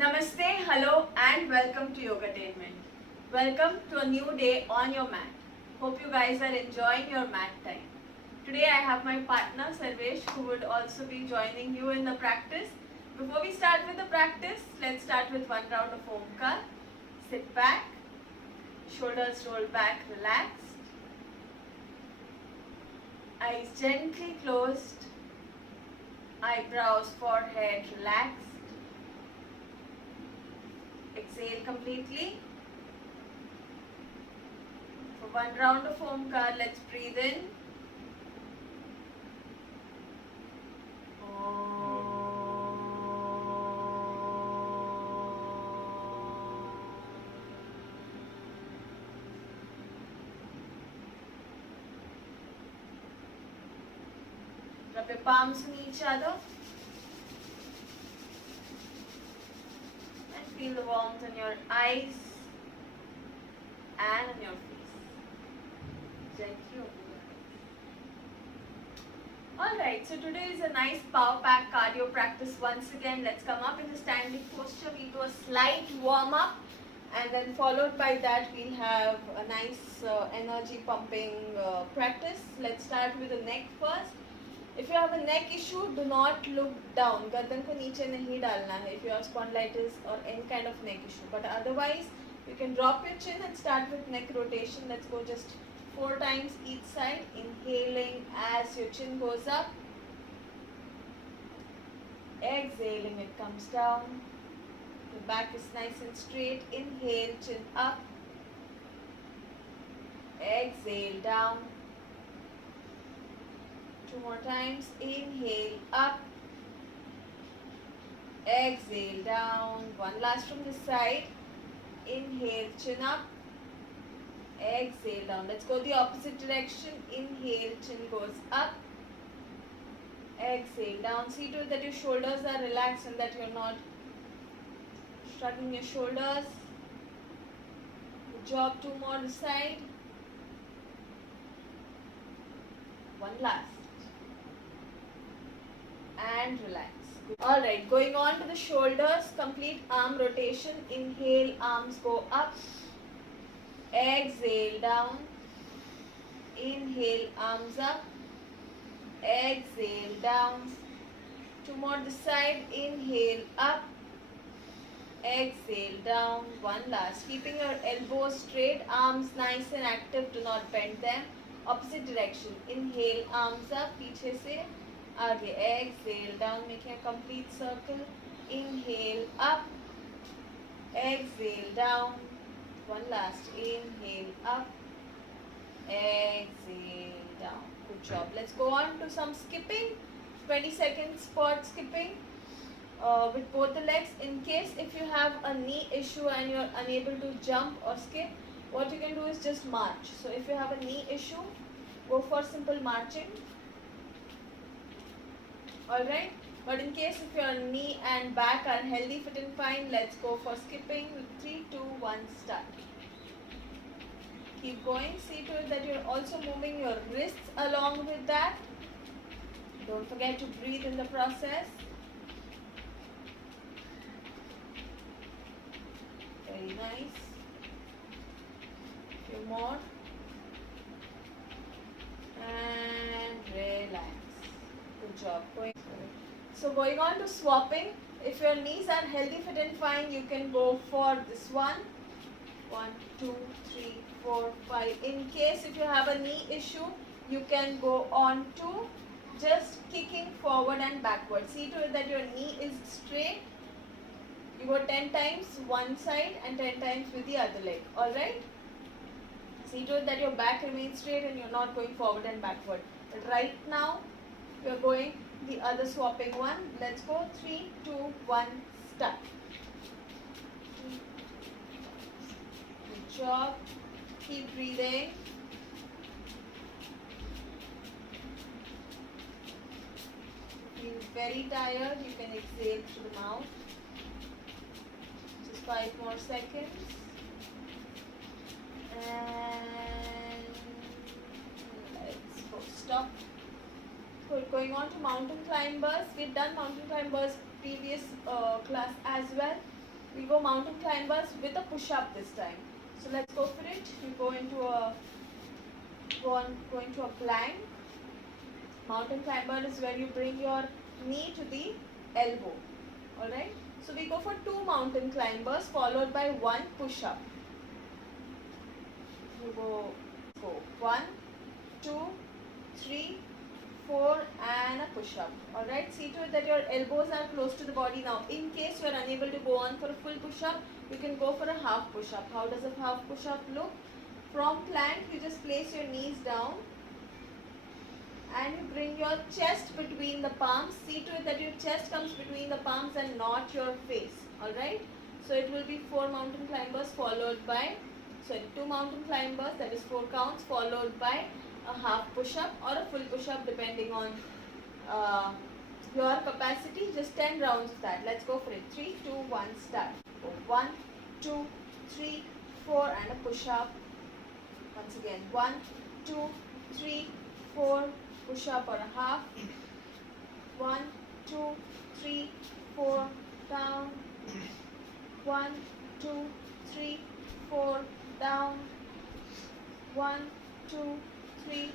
Namaste, hello and welcome to Yogatainment. Welcome to a new day on your mat. Hope you guys are enjoying your mat time. Today I have my partner Sarvesh who would also be joining you in the practice. Before we start with the practice, let's start with one round of Omkar. Sit back, shoulders roll back, relaxed. Eyes gently closed, eyebrows, forehead relaxed. Exhale completely. For one round of Omkar, let's breathe in. Rub your palms on each other. Feel the warmth on your eyes and on your face. Gently open your eyes. Alright, so today is a nice power pack cardio practice once again. Let's come up in the standing posture. We'll do a slight warm up and then followed by that we'll have a nice energy pumping practice. Let's start with the neck first. If you have a neck issue, do not look down. गर्दन को नीचे नहीं डालना है. If you have spondylitis or any kind of neck issue, but otherwise you can drop your chin and start with neck rotation. Let's go just 4 times each side. Inhaling as your chin goes up. Exhaling, it comes down. The back is nice and straight. Inhale, chin up. Exhale, down. 2 more times. Inhale up. Exhale down. One last from the side. Inhale, chin up. Exhale down. Let's go the opposite direction. Inhale, chin goes up. Exhale down. See to it that your shoulders are relaxed and that you're not shrugging your shoulders. Good job. 2 more this side. One last. And relax. Alright, going on to the shoulders, complete arm rotation. Inhale, arms go up. Exhale, down. Inhale, arms up. Exhale, down. 2 more this side. Inhale, up. Exhale, down. One last. Keeping your elbows straight, arms nice and active. Do not bend them. Opposite direction. Inhale, arms up. पीछे से आगे. Exhale down, making a complete circle. Inhale up. Exhale down. One last. Inhale up. Exhale down. Good job. Let's go on to some skipping. 20 seconds spot skipping with both the legs. In case if you have a knee issue and you're unable to jump or skip, what you can do is just march. So if you have a knee issue, go for simple marching. Alright, but in case if your knee and back are healthy, fit and fine, let's go for skipping with 3, 2, 1, start. Keep going. See to it that you're also moving your wrists along with that. Don't forget to breathe in the process. Very nice. Few more. And relax. Good job. So going on to swapping. If your knees are healthy, fit and fine, you can go for this one. 1, 2, 3, 4, 5. In case if you have a knee issue, you can go on to just kicking forward and backward. See to it that your knee is straight. You go 10 times one side and 10 times with the other leg. Alright? See to it that your back remains straight and you're not going forward and backward. But right now, you're going the other swapping one. Let's go. 3, 2, 1, start. Good job. Keep breathing. Feel very tired. You can exhale through the mouth. Just 5 more seconds. And let's go. Stop. Good. Going on to mountain climbers. We've done mountain climbers previous class as well. We'll go mountain climbers with a push-up this time. So let's go for it. You go into a plank. Mountain climber is where you bring your knee to the elbow. Alright? So we go for 2 mountain climbers followed by 1 push-up. You go 1, 2, 3, 4 and a push-up. Alright, see to it that your elbows are close to the body now. In case you are unable to go on for a full push-up, you can go for a half push-up. How does a half push-up look? From plank, you just place your knees down and you bring your chest between the palms. See to it that your chest comes between the palms and not your face. Alright, so it will be 4 mountain climbers followed by 2 mountain climbers, that is 4 counts, followed by a half push-up or a full push-up depending on your capacity. Just 10 rounds of that. Let's go for it. 3, 2, 1, start. Go 1, 2, 3, 4 and a push-up. Once again 1, 2, 3, 4, push-up or a half. 1, 2, 3, 4, down. 1, 2, 3, 4, down. 1, 2, 3,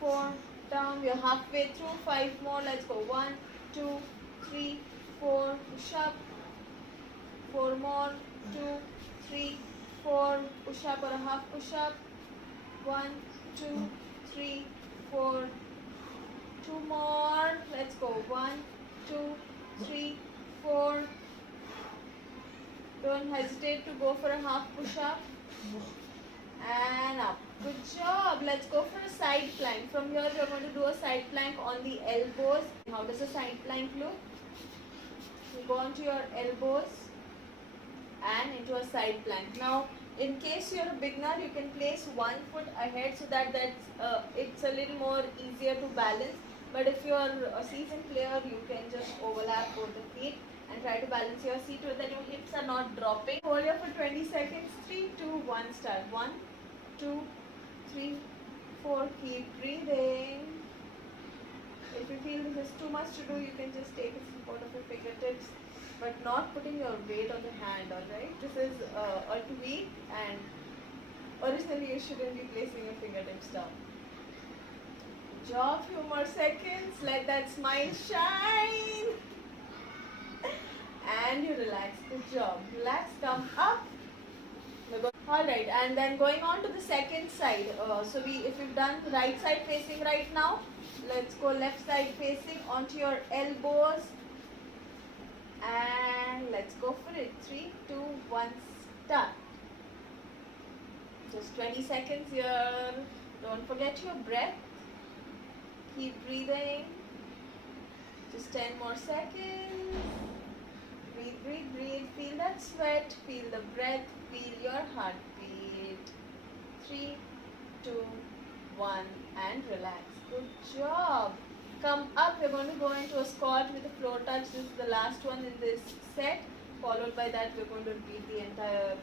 4, down. We are halfway through. 5 more. Let's go. 1, 2, 3, 4, push up. 4 more. 2, 3, 4, push up or a half push up. 1, 2, 3, 4. 2 more. Let's go. 1, 2, 3, 4. Don't hesitate to go for a half push up. And up. Good job. Let's go for a side plank. From here we are going to do a side plank on the elbows. How does a side plank look? You go onto your elbows and into a side plank. Now in case you're a beginner, you can place 1 foot ahead so that it's a little more easier to balance. But if you're a seasoned player, you can just overlap both the feet and try to balance your seat so that your hips are not dropping. Hold here for 20 seconds. 3, 2, 1, start. 1, 2, 3, 4. Keep breathing. If you feel this is too much to do, you can just take a support of your fingertips, but not putting your weight on the hand. Alright, this is a tweak, and originally you shouldn't be placing your fingertips down. Good job. Few more seconds. Let that smile shine. And you relax. Good job. Relax. Come up. Alright, and then going on to the second side. So if you've done right side facing right now, let's go left side facing onto your elbows. And let's go for it. 3, 2, 1, start. Just 20 seconds here. Don't forget your breath. Keep breathing. Just 10 more seconds. Breathe, breathe, breathe. Feel that sweat. Feel the breath. Feel your heartbeat. 3, 2, 1 and relax. Good job. Come up. We're going to go into a squat with a floor touch. This is the last one in this set. Followed by that, we're going to repeat the entire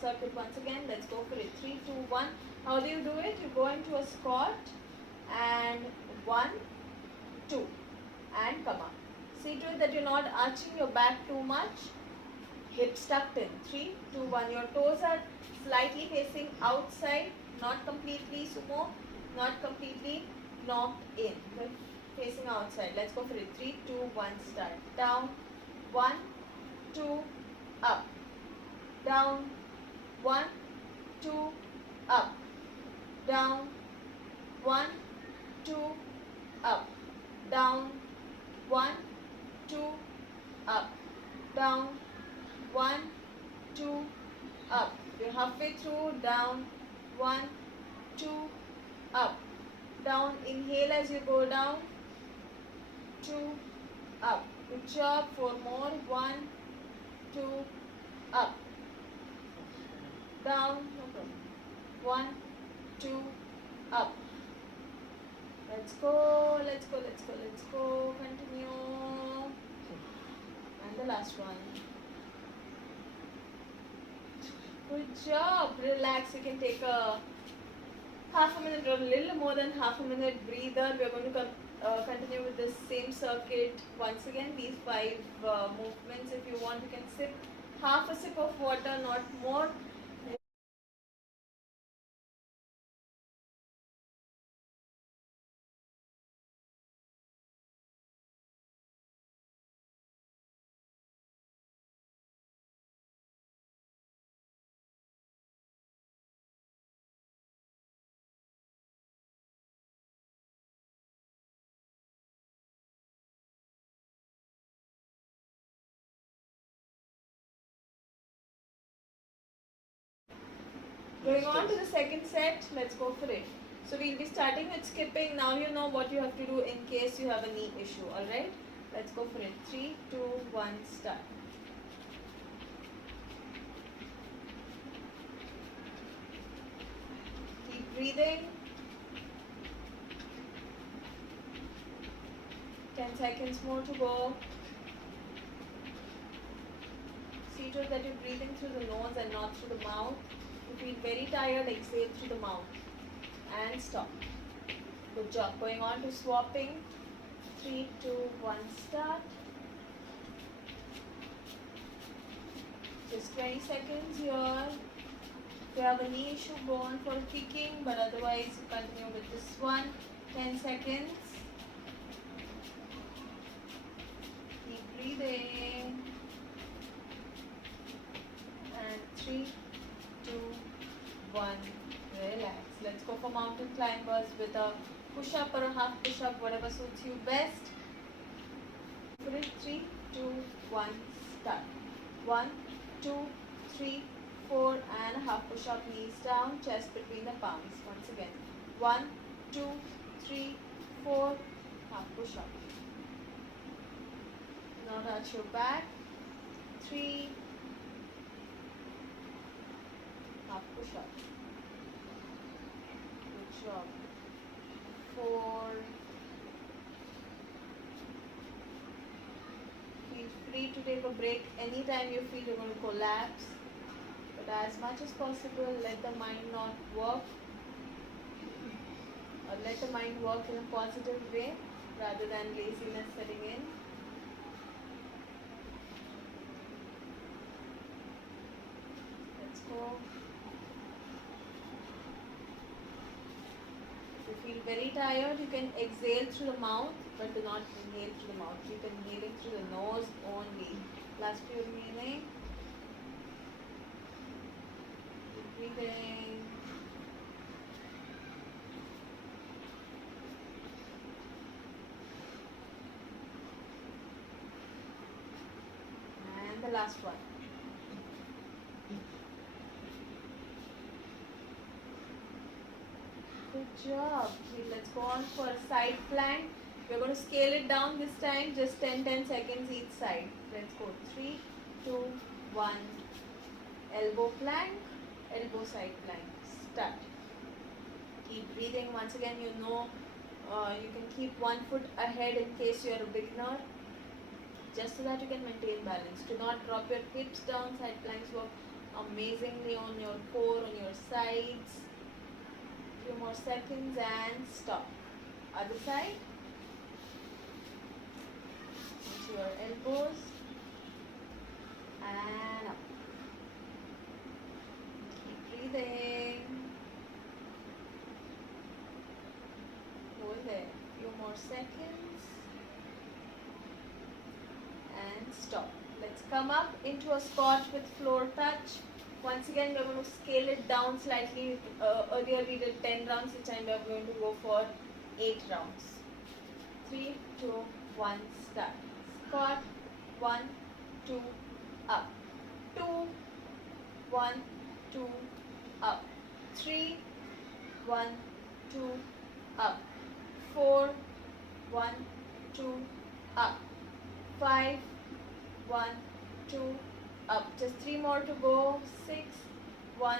circuit once again. Let's go for it. 3, 2, 1. How do you do it? You go into a squat and 1, 2 and come up. See to it that you're not arching your back too much. Hips tucked in. 3, 2, 1. Your toes are slightly facing outside, not completely sumo, not completely knocked in, but facing outside. Let's go for it. 3, 2, 1, start. Down, 1, 2, up. Down, 1, 2, up. Down, 1, 2, up. Down, 1, 2, up. Down, 1, 2, up. You're halfway through. Down, 1, 2, up. Down, inhale as you go down. 2, up. Good job. 4 more. 1, 2, up. Down, no problem. 1, 2, up. Let's go, let's go, let's go, let's go. Continue. And the last one. Good job. Relax. You can take a half a minute or a little more than half a minute breather. We are going to continue with the same circuit once again. These 5 movements. If you want, you can sit half a sip of water, not more. Going on to the second set, let's go for it. So we'll be starting with skipping. Now you know what you have to do in case you have a knee issue, alright? Let's go for it. 3, 2, 1, start. Keep breathing. 10 seconds more to go. See to it that you're breathing through the nose and not through the mouth. If you feel very tired, exhale through the mouth. And stop. Good job. Going on to swapping. 3, 2, 1, start. Just 20 seconds here. If you have a knee issue, go on for kicking, but otherwise continue with this one. 10 seconds. Keep breathing. And 3, 2, 1, relax. Let's go for mountain climbers with a push-up or a half push-up, whatever suits you best. For it, 3, 2, 1, start. 1, 2, 3, 4, and a half push-up, knees down, chest between the palms. Once again, 1, 2, 3, 4, half push-up. Now touch your back. 3, half push-up. Good job. 4. Feel free to take a break anytime you feel you're going to collapse. But as much as possible, let the mind not work. Or let the mind work in a positive way rather than laziness setting in. Let's go. If you feel very tired, you can exhale through the mouth, but do not inhale through the mouth. Keep inhaling through the nose only. Last few inhaling. Keep breathing. And the last one. Good job. Let's go on for a side plank. We're going to scale it down this time, just 10 seconds each side. Let's go. 3, 2, 1. Elbow plank, elbow side plank. Start. Keep breathing. Once again, you know you can keep one foot ahead in case you're a beginner, just so that you can maintain balance. Do not drop your hips down. Side planks work amazingly on your core, on your sides. Few more seconds and stop. Other side. Into your elbows and up. Keep breathing. Hold there. Few more seconds and stop. Let's come up into a squat with floor touch. Once again, we are going to scale it down slightly. Earlier we did 10 rounds. This time we are going to go for 8 rounds. 3, 2, 1, start. Squat. 1, 2, up. 2, 1, 2, up. 3, 1, 2, up. 4, 1, 2, up. 5, 1, 2, up. Just 3 more to go. 6, 1,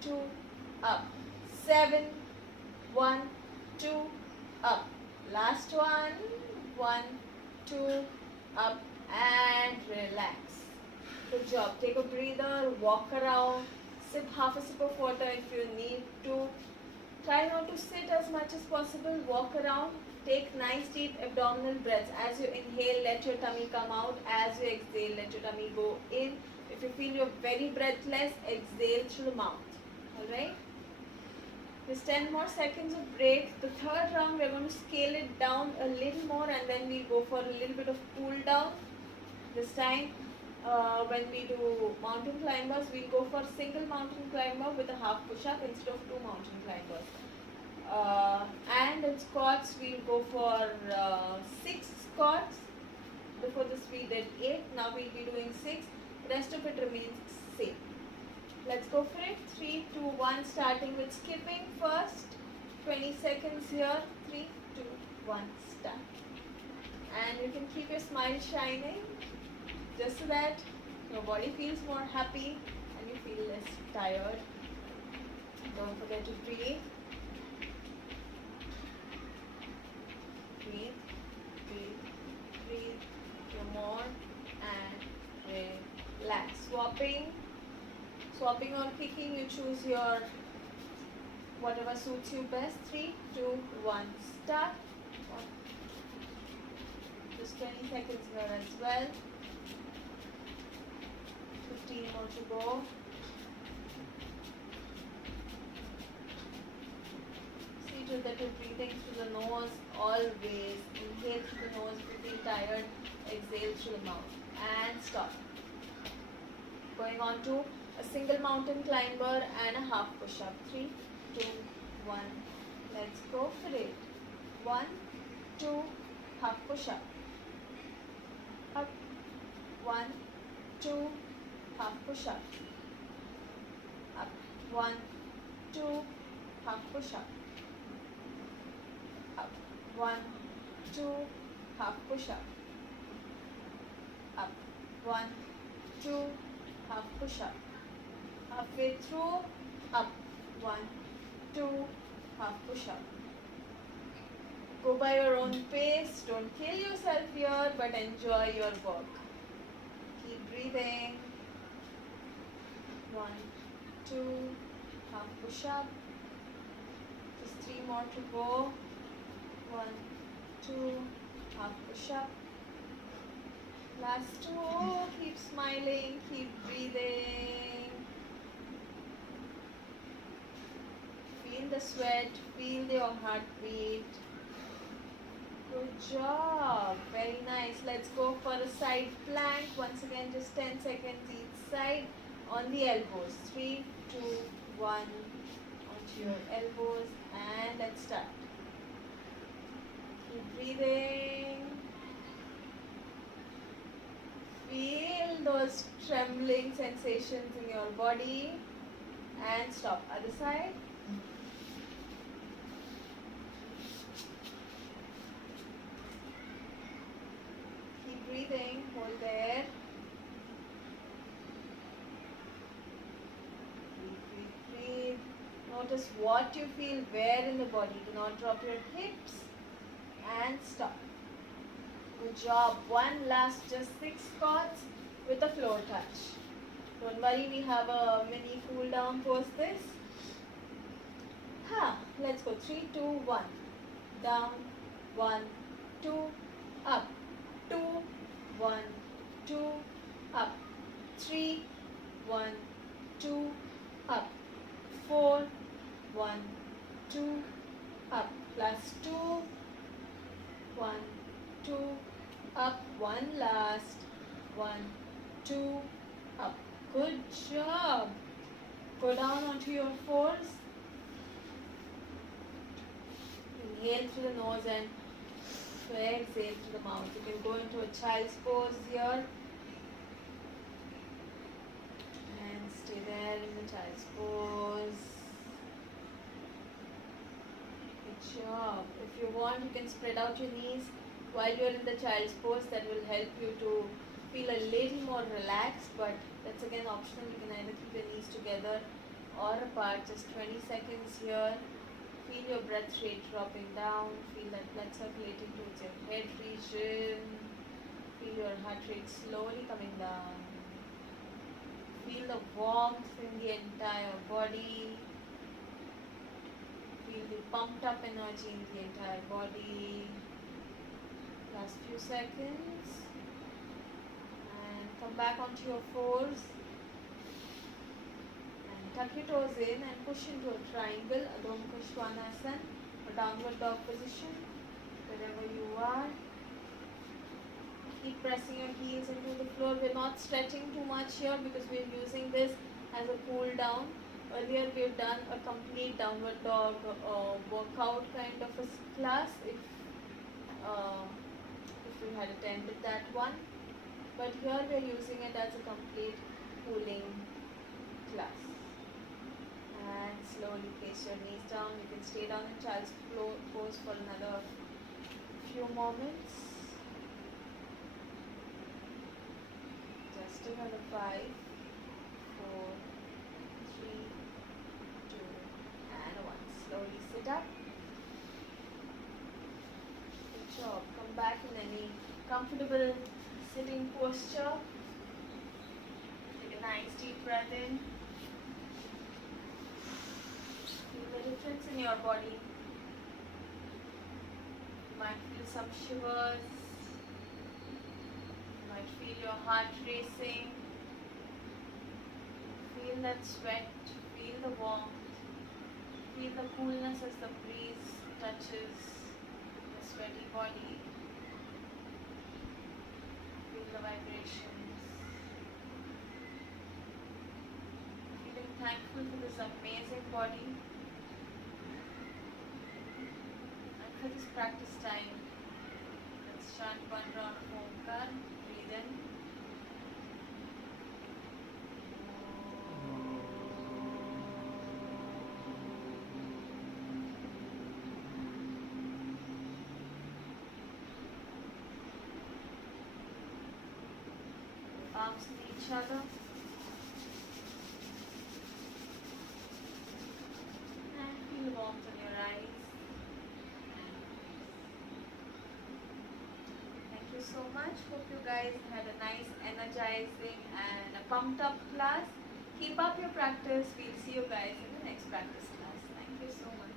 2, up. 7, 1, 2, up. Last one. 1, 2, up and relax. Good job. Take a breather, walk around, sip half a sip of water if you need to. Try not to sit as much as possible. Walk around. Take nice deep abdominal breaths. As you inhale, let your tummy come out. As you exhale, let your tummy go in. If you feel you're very breathless, exhale through the mouth. Alright? Just 10 more seconds of break. The third round, we're going to scale it down a little more and then we'll go for a little bit of cool down. This time, when we do mountain climbers, we'll go for single mountain climber with a half push-up instead of 2 mountain climbers. And in squats, we'll go for 6 squats. Before this we did 8, now we'll be doing 6. Rest of it remains same. Let's go for it. 3, 2, 1, starting with skipping first. 20 seconds here. 3, 2, 1, start. And you can keep your smile shining just so that your body feels more happy and you feel less tired. Don't forget to breathe. Breathe, breathe, breathe. More and relax. Swapping or kicking, you choose your whatever suits you best. 3, 2, 1, start. Just 20 seconds here as well. 15 more to go. See to that you're breathing through the nose always. Inhale through the nose if you feel tired. Exhale through the mouth and stop. Going on to a single mountain climber and a half push-up. 3, 2, 1. Let's go for it. 1, 2, half push-up. Up. 1, 2, half push-up. Up. 1, 2, half push-up. Up. 1, 2, half push-up. Up. 1, 2, half push-up. Halfway through, up. 1, 2, half push-up. Go by your own pace. Don't kill yourself here, but enjoy your work. Keep breathing. 1, 2, half push-up. Just 3 more to go. 1, 2, half push-up. Last 2. Keep smiling, keep breathing. Feel the sweat, feel your heartbeat. Good job. Very nice. Let's go for a side plank. Once again, just 10 seconds each side on the elbows. 3, 2, 1. Onto your elbows and let's start. Keep breathing. Feel those trembling sensations in your body and stop. Other side. Keep breathing. Hold there. Breathe, breathe, breathe. Notice what you feel where in the body. Do not drop your hips and stop. Good job. One last, just 6 squats with a floor touch. Don't worry, we have a mini cool down post this. Let's go. 3, 2, 1. Down. 1, 2, up. 2, 1, 2, up. 3, 1, 2, up. 4, 1, 2, up. Plus 2, 1, 2, up. One last. 1, 2, up. Good job. Go down onto your fours. Inhale through the nose and exhale through the mouth. You can go into a child's pose here. And stay there in the child's pose. Good job. If you want, you can spread out your knees while you're in the child's pose. That will help you to feel a little more relaxed, but that's again optional. You can either keep your knees together or apart. Just 20 seconds here. Feel your breath rate dropping down. Feel that blood circulating towards your head region. Feel your heart rate slowly coming down. Feel the warmth in the entire body. Feel the pumped up energy in the entire body. Last few seconds. And come back onto your fours. tuck your toes in and push into a triangle, Adho Mukha Svanasana, or downward dog position, wherever you are. Keep pressing your heels into the floor. We're not stretching too much here because we're using this as a cool down. Earlier we've done a complete downward dog workout kind of a class if you had attended that one. But here we're using it as a complete cooling class. And slowly place your knees down. You can stay down in child's pose for another few moments. Just another 5, 4, 3, 2, and 1. Slowly sit up. Good job. Come back in any comfortable sitting posture. Take a nice deep breath in. Feel the difference in your body. You might feel some shivers. You might feel your heart racing. Feel that sweat. Feel the warmth. Feel the coolness as the breeze touches the sweaty body. Feel the vibrations. Feeling thankful for this amazing body. And for this practice time, let's chant one round of Omkar. Breathe in. Palms to each other. And feel warmth in your eyes. Thank you so much. Hope you guys had a nice, energizing and a pumped up class. Keep up your practice. We'll see you guys in the next practice class. Thank you so much.